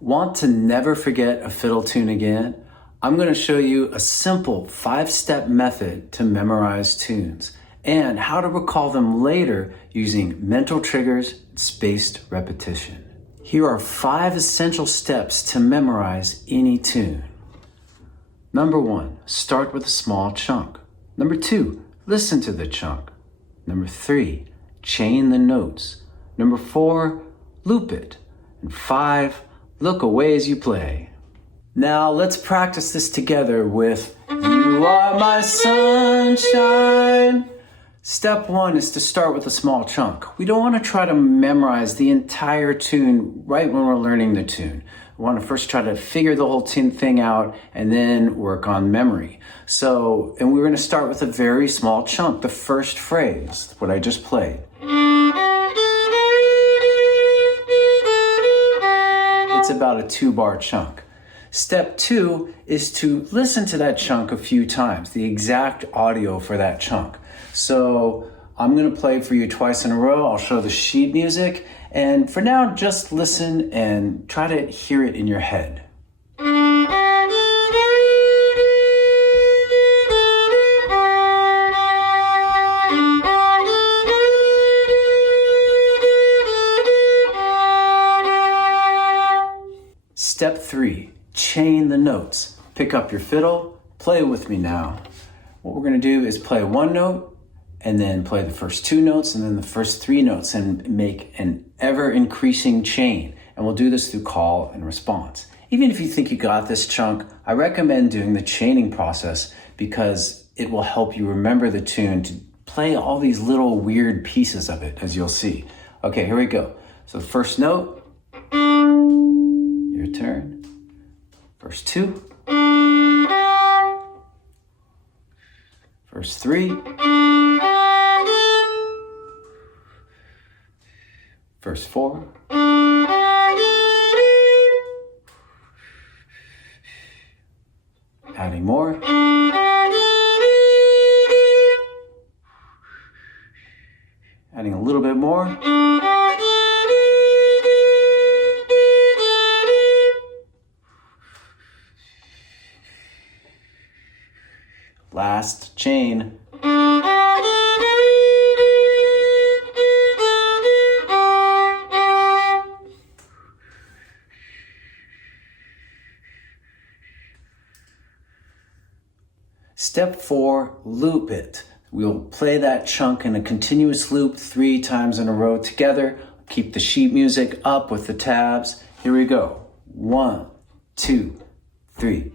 Want to never forget a fiddle tune again? I'm going to show you a simple 5-step method to memorize tunes and how to recall them later using mental triggers and spaced repetition. Here are 5 essential steps to memorize any tune. Number 1, start with a small chunk. Number 2, listen to the chunk. Number 3, chain the notes. Number 4, loop it. And 5, look away as you play. Now let's practice this together with You Are My Sunshine. Step 1 is to start with a small chunk. We don't want to try to memorize the entire tune right when we're learning the tune. We want to first try to figure the whole tune thing out and then work on memory. And we're going to start with a very small chunk, the first phrase, what I just played. It's about a 2-bar chunk. Step 2 is to listen to that chunk a few times, the exact audio for that chunk. So I'm going to play for you twice in a row. I'll show the sheet music. And for now, just listen and try to hear it in your head. Step 3, chain the notes. Pick up your fiddle, play with me now. What we're going to do is play one note and then play the first 2 notes and then the first 3 notes and make an ever-increasing chain. And we'll do this through call and response. Even if you think you got this chunk, I recommend doing the chaining process because it will help you remember the tune to play all these little weird pieces of it, as you'll see. Okay, here we go. So first note, your turn. First 2. First 3. First 4. Adding more. Adding a little bit more. Last chain. Step 4, loop it. We'll play that chunk in a continuous loop 3 times in a row together. Keep the sheet music up with the tabs. Here we go. 1, 2, 3.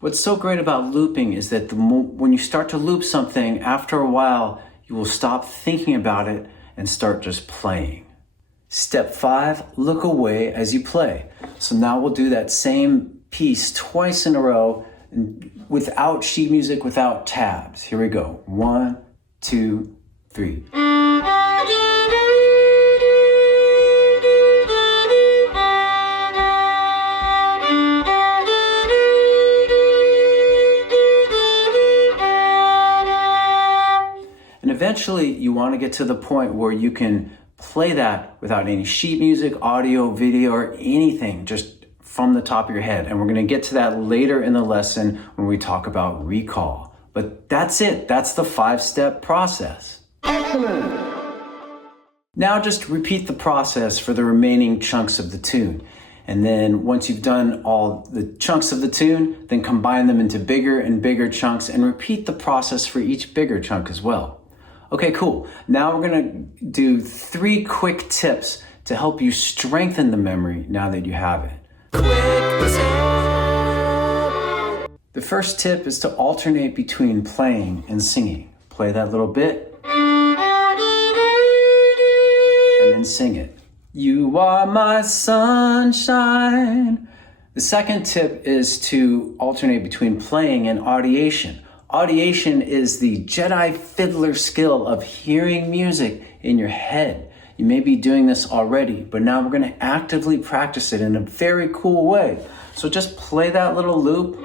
What's so great about looping is that when you start to loop something, after a while, you will stop thinking about it and start just playing. Step 5, look away as you play. So now we'll do that same piece twice in a row without sheet music, without tabs. Here we go. 1, 2, 3. Eventually, you want to get to the point where you can play that without any sheet music, audio, video, or anything, just from the top of your head. And we're going to get to that later in the lesson when we talk about recall. But that's it. That's the 5-step process. Excellent. Now just repeat the process for the remaining chunks of the tune. And then once you've done all the chunks of the tune, then combine them into bigger and bigger chunks and repeat the process for each bigger chunk as well. Okay, cool. Now we're going to do 3 quick tips to help you strengthen the memory now that you have it. The first tip is to alternate between playing and singing. Play that little bit and then sing it. You are my sunshine. The second tip is to alternate between playing and audiation. Audiation is the Jedi fiddler skill of hearing music in your head. You may be doing this already, but now we're going to actively practice it in a very cool way. So just play that little loop.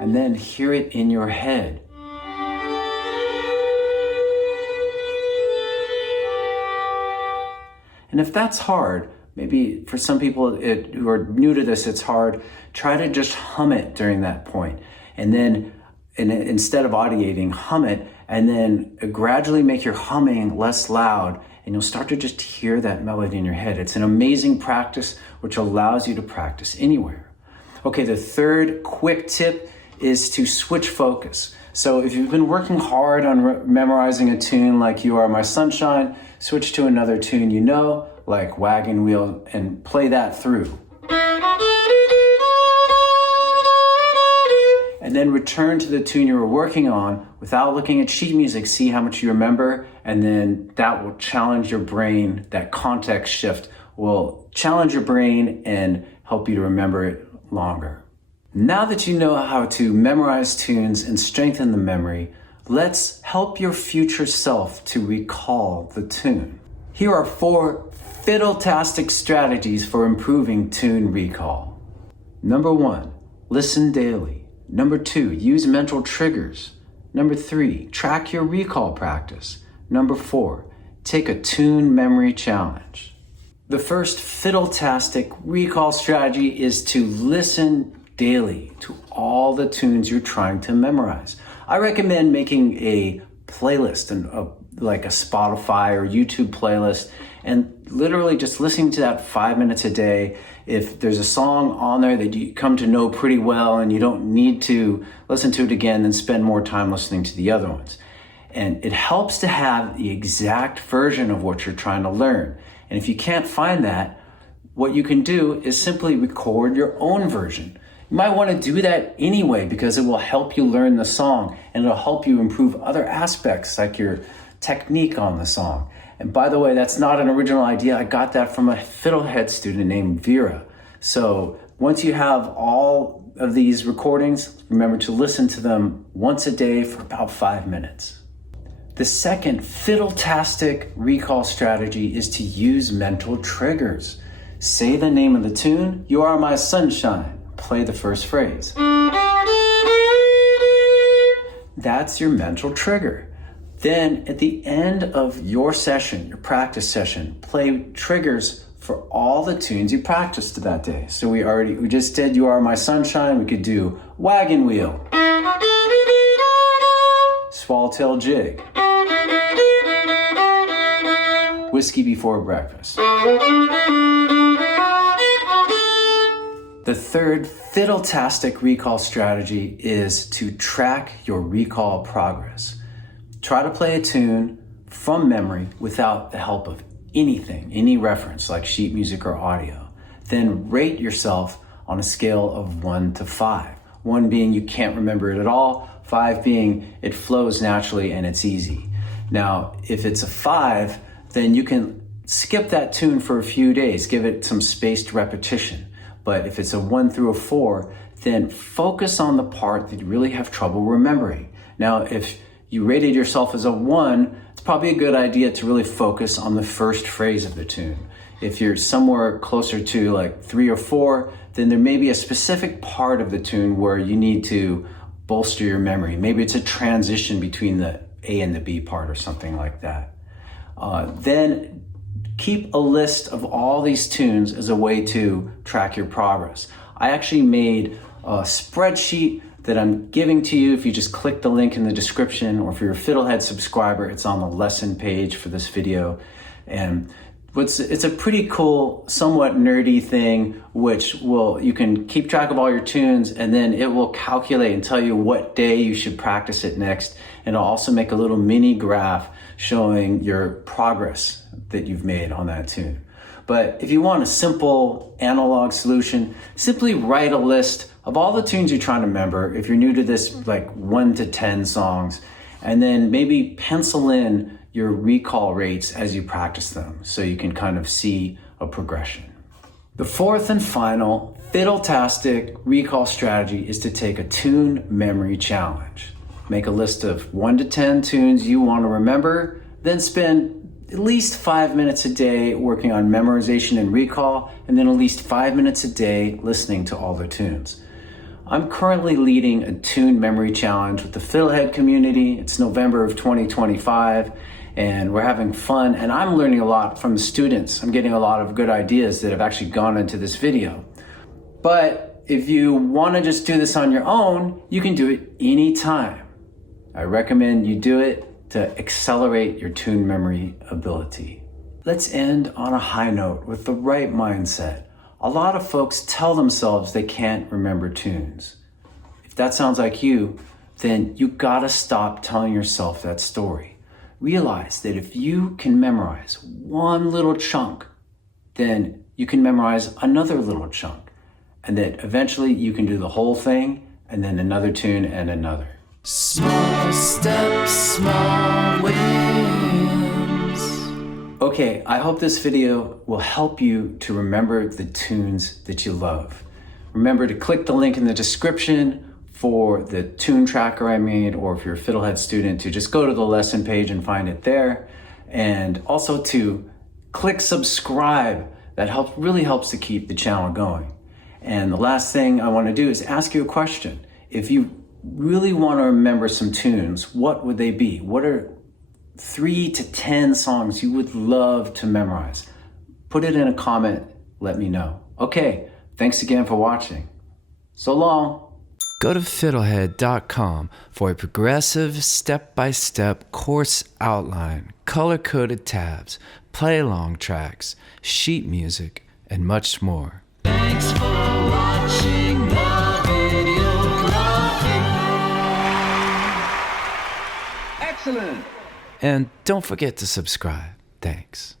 And then hear it in your head. And if that's hard, maybe for some people who are new to this, it's hard, try to just hum it during that point. And then instead of audiating, hum it, and then gradually make your humming less loud, and you'll start to just hear that melody in your head. It's an amazing practice which allows you to practice anywhere. Okay, the third quick tip is to switch focus. So if you've been working hard on memorizing a tune like You Are My Sunshine, switch to another tune you know, like Wagon Wheel, and play that through. And then return to the tune you were working on without looking at sheet music, see how much you remember, and then that will challenge your brain. That context shift will challenge your brain and help you to remember it longer. Now that you know how to memorize tunes and strengthen the memory, let's help your future self to recall the tune. Here are 4 fiddle-tastic strategies for improving tune recall. Number 1, listen daily. Number 2, use mental triggers. Number 3, track your recall practice. Number 4, take a tune memory challenge. The first fiddle-tastic recall strategy is to listen daily to all the tunes you're trying to memorize. I recommend making a playlist, like a Spotify or YouTube playlist, and literally just listening to that 5 minutes a day. If there's a song on there that you come to know pretty well and you don't need to listen to it again, then spend more time listening to the other ones. And it helps to have the exact version of what you're trying to learn. And if you can't find that, what you can do is simply record your own version. You might want to do that anyway because it will help you learn the song and it'll help you improve other aspects like your technique on the song. And by the way, that's not an original idea. I got that from a FiddleHed student named Vera. So once you have all of these recordings, remember to listen to them once a day for about 5 minutes. The second fiddle-tastic recall strategy is to use mental triggers. Say the name of the tune, You Are My Sunshine. Play the first phrase. That's your mental trigger. Then at the end of your session, your practice session, play triggers for all the tunes you practiced that day. So we just did You Are My Sunshine. We could do Wagon Wheel, Swallowtail Jig, Whiskey Before Breakfast. The third fiddle-tastic recall strategy is to track your recall progress. Try to play a tune from memory without the help of anything, any reference like sheet music or audio. Then rate yourself on a scale of 1 to 5. 1 being you can't remember it at all, 5 being it flows naturally and it's easy. Now, if it's a 5, then you can skip that tune for a few days, give it some spaced repetition. But if it's a 1 through a 4, then focus on the part that you really have trouble remembering. Now, if you rated yourself as a 1, it's probably a good idea to really focus on the first phrase of the tune. If you're somewhere closer to like 3 or 4, then there may be a specific part of the tune where you need to bolster your memory. Maybe it's a transition between the A and the B part or something like that. Then keep a list of all these tunes as a way to track your progress. I actually made a spreadsheet that I'm giving to you. If you just click the link in the description, or if you're a FiddleHed subscriber, it's on the lesson page for this video. And it's a pretty cool, somewhat nerdy thing, which you can keep track of all your tunes, and then it will calculate and tell you what day you should practice it next. And it'll also make a little mini graph showing your progress that you've made on that tune. But if you want a simple analog solution, simply write a list of all the tunes you're trying to remember. If you're new to this, like 1 to 10 songs, and then maybe pencil in your recall rates as you practice them so you can kind of see a progression. The fourth and final fiddle-tastic recall strategy is to take a tune memory challenge. Make a list of 1 to 10 tunes you want to remember, then spend at least 5 minutes a day working on memorization and recall, and then at least 5 minutes a day listening to all the tunes. I'm currently leading a tune memory challenge with the FiddleHed community. It's November of 2025, and we're having fun, and I'm learning a lot from the students. I'm getting a lot of good ideas that have actually gone into this video. But if you want to just do this on your own, you can do it anytime. I recommend you do it to accelerate your tune memory ability. Let's end on a high note with the right mindset. A lot of folks tell themselves they can't remember tunes. If that sounds like you, then you gotta stop telling yourself that story. Realize that if you can memorize one little chunk, then you can memorize another little chunk. And that eventually you can do the whole thing, and then another tune and another. Small steps, small wins. Okay, I hope this video will help you to remember the tunes that you love. Remember to click the link in the description for the tune tracker I made, or if you're a FiddleHed student, to just go to the lesson page and find it there. And also to click subscribe. That really helps to keep the channel going. And the last thing I want to do is ask you a question. If you really want to remember some tunes, what would they be? What are 3 to 10 songs you would love to memorize? Put it in a comment, let me know. Okay, thanks again for watching. So long. Go to FiddleHed.com for a progressive step-by-step course outline, color-coded tabs, play-along tracks, sheet music, and much more. Thanks for watching the video. Excellent! And don't forget to subscribe. Thanks.